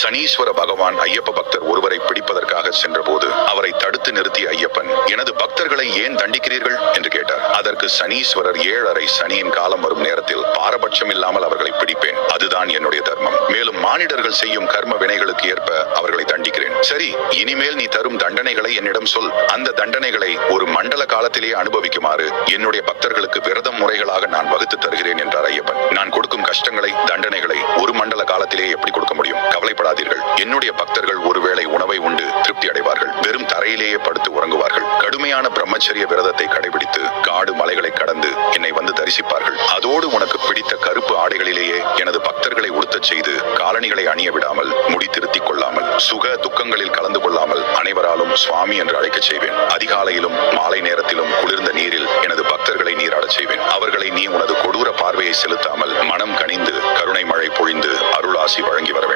சனீஸ்வர பகவான் ஐயப்ப பக்தர் ஒருவரை பிடிப்பதற்காக சென்றபோது அவரை தடுத்து நிறுத்திய ஐயப்பன், எனது பக்தர்களை ஏன் தண்டிக்கிறீர்கள் என்று கேட்டார். அதற்கு சனீஸ்வரர், 7.5 சனியின் காலம் வரும் நேரத்தில் பாரபட்சம் இல்லாமல் அவர்களை பிடிப்பேன். அதுதான் என்னுடைய தர்மம். மேலும் மானிடர்கள் செய்யும் கர்ம வினைகளுக்கு ஏற்ப அவர்களை தண்டிக்கிறேன். சரி, இனிமேல் நீ தரும் தண்டனைகளை என்னிடம் சொல். அந்த தண்டனைகளை ஒரு மண்டல காலத்திலேயே அனுபவிக்குமாறு என்னுடைய பக்தர்களுக்கு விரதம் முறைகளாக நான் வகுத்து தருகிறேன் என்றார் ஐயப்பன். நான் கொடுக்கும் கஷ்டங்களை, தண்டனைகளை ஒரு மண்டல காலத்திலேயே எப்படி கொடுக்க முடியும்? கவலைப்படாதீர்கள். என்னுடைய பக்தர்கள் ஒருவேளை உணவை உண்டு திருப்தி அடைவார்கள். வெறும் தரையிலேயே படுத்து உறங்குவார்கள். கடுமையான பிரம்மச்சரிய விரதத்தை கடைபிடித்து காடு மலைகளை கடந்து என்னை வந்து தரிசிப்பார்கள். அதோடு உனக்கு பிடித்த கருப்பு ஆடைகளிலேயே எனது பக்தர்களை உடுத்தச் செய்து காலணிகளை அணிய விடாமல், முடி திருத்திக் கொள்ளாமல், சுக துக்கங்களில் கலந்து கொள்ளாமல் அனைவராலும் சுவாமி என்று அழைக்கச் செய்வேன். அதிகாலையிலும் மாலை நேரத்திலும் குளிர்ந்த நீரில் எனது பக்தர்களை நீராடச் செய்வேன். அவர்களை நீ உனது கொடூர பார்வையை செலுத்தாமல் மனம் கனிந்து கருணை மழை பொழிந்து அருளாசி வழங்கி வர வேண்டும்.